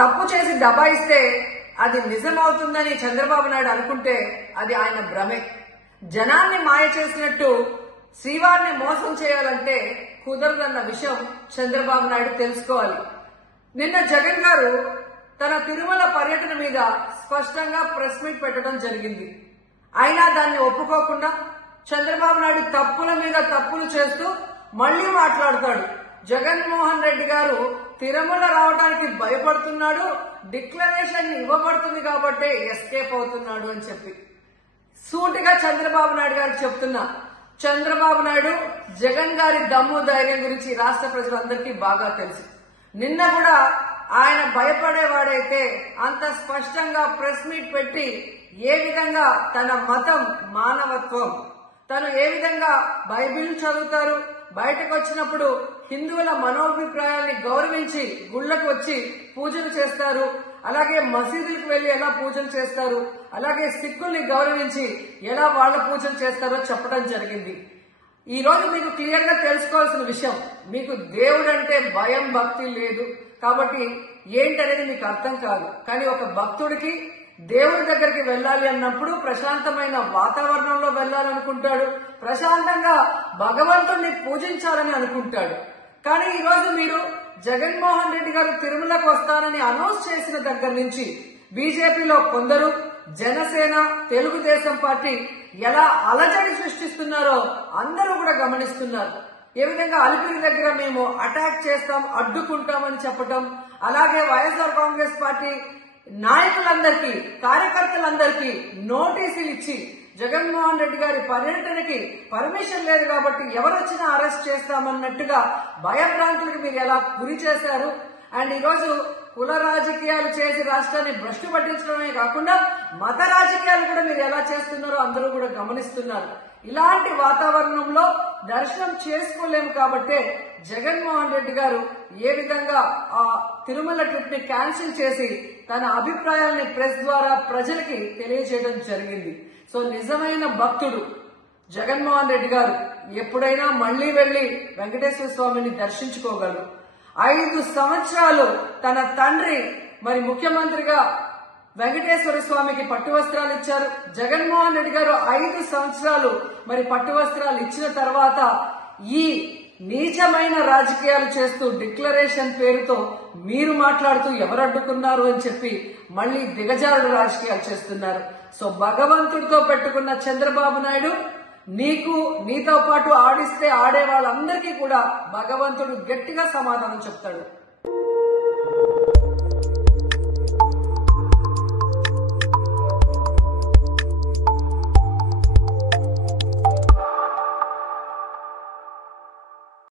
తప్పు చేసి దబాయిస్తే అది నిజమవుతుందని చంద్రబాబు నాయుడు అనుకుంటే అది ఆయన భ్రమే. జనాన్ని మాయ చేసినట్టు శ్రీవారిని మోసం చేయాలంటే కుదరదన్న విషయం చంద్రబాబు నాయుడు తెలుసుకోవాలి. నిన్న జగన్ గారు తన తిరుమల పర్యటన మీద స్పష్టంగా ప్రెస్ మీట్ పెట్టడం జరిగింది. అయినా దాన్ని ఒప్పుకోకుండా చంద్రబాబు నాయుడు తప్పుల మీద తప్పులు చేస్తూ మళ్లీ మాట్లాడతాడు. జగన్మోహన్ రెడ్డి గారు తిరుమల రావడానికి భయపడుతున్నాడు, డిక్లరేషన్ ఇవ్వబడుతుంది కాబట్టి ఎస్కేప్ అవుతున్నాడు అని చెప్పి సూటిగా చంద్రబాబు నాయుడు గారికి చెప్తున్నా. చంద్రబాబు నాయుడు జగన్ గారి దమ్ము ధైర్యం గురించి రాష్ట్ర ప్రజలందరికీ బాగా తెలుసు. నిన్న కూడా ఆయన భయపడేవాడైతే అంత స్పష్టంగా ప్రెస్ మీట్ పెట్టి ఏ విధంగా తన మతం మానవత్వం, తను ఏ విధంగా బైబిల్ చదువుతారు, బయటకు వచ్చినప్పుడు హిందువుల మనోభిప్రాయాల్ని గౌరవించి గుళ్లకు వచ్చి పూజలు చేస్తారు, అలాగే మసీదులకు వెళ్లి ఎలా పూజలు చేస్తారు, అలాగే సిక్కుల్ని గౌరవించి ఎలా వాళ్ల పూజలు చేస్తారో చెప్పడం జరిగింది. ఈ రోజు మీకు క్లియర్ గా తెలుసుకోవాల్సిన విషయం, మీకు దేవుడంటే భయం భక్తి లేదు కాబట్టి ఏంటనేది మీకు అర్థం కాదు. కానీ ఒక భక్తుడికి దేవుడి దగ్గరికి వెళ్ళాలి అన్నప్పుడు ప్రశాంతమైన వాతావరణంలో వెళ్ళాలనుకుంటాడు, ప్రశాంతంగా భగవంతుడిని పూజించాలని అనుకుంటాడు. కానీ ఈ రోజు మీరు జగన్మోహన్ రెడ్డి గారు తిరుమలకు వస్తానని అనౌన్స్ చేసిన దగ్గర నుంచి బీజేపీలో కొందరు, జనసేన, తెలుగుదేశం పార్టీ ఎలా అలజడి సృష్టిస్తున్నారో అందరూ కూడా గమనిస్తున్నారు. ఏ విధంగా అలిపిరి దగ్గర మేము అటాక్ చేస్తాం, అడ్డుకుంటామని చెప్పటం, అలాగే వైఎస్ఆర్ కాంగ్రెస్ పార్టీ నాయకులందరికీ, కార్యకర్తలందరికీ నోటీసులు ఇచ్చి జగన్మోహన్ రెడ్డి గారి పర్యటనకి పర్మిషన్ లేదు కాబట్టి ఎవరొచ్చినా అరెస్ట్ చేస్తామన్నట్టుగా భయభ్రాంతులకు మీరు ఎలా గురి చేశారు. అండ్ ఈరోజు కుల రాజకీయాలు చేసి రాష్ట్రాన్ని భ్రష్టు పట్టించడమే కాకుండా మత రాజకీయాలు కూడా మీరు ఎలా చేస్తున్నారో అందరూ కూడా గమనిస్తున్నారు. ఇలాంటి వాతావరణంలో దర్శనం చేసుకోలేము కాబట్టే జగన్మోహన్ రెడ్డి గారు ఏ విధంగా ఆ తిరుమల ట్రిప్ ని క్యాన్సిల్ చేసి తన అభిప్రాయాల్ని ప్రెస్ ద్వారా ప్రజలకి తెలియజేయడం జరిగింది. సో నిజమైన భక్తుడు జగన్మోహన్ రెడ్డి గారు ఎప్పుడైనా మళ్లీ వెళ్లి వెంకటేశ్వర స్వామిని దర్శించుకోగలరు. 5 సంవత్సరాలు తన తండ్రి మరి ముఖ్యమంత్రిగా వెంకటేశ్వర స్వామికి పట్టు వస్త్రాలు ఇచ్చారు. జగన్మోహన్ రెడ్డి గారు 5 సంవత్సరాలు మరి పట్టు వస్త్రాలు ఇచ్చిన తర్వాత ఈ నీచమైన రాజకీయాలు చేస్తూ డిక్లరేషన్ పేరుతో మీరు మాట్లాడుతూ ఎవరు అడ్డుకున్నారు అని చెప్పి మళ్లీ దిగజారుడు రాజకీయాలు చేస్తున్నారు. సో భగవంతుడితో పెట్టుకున్న చంద్రబాబు నాయుడు నీతో పాటు ఆడిస్తే ఆడే వాళ్ళందరికీ కూడా భగవంతుడు గట్టిగా సమాధానం చెప్తాడు.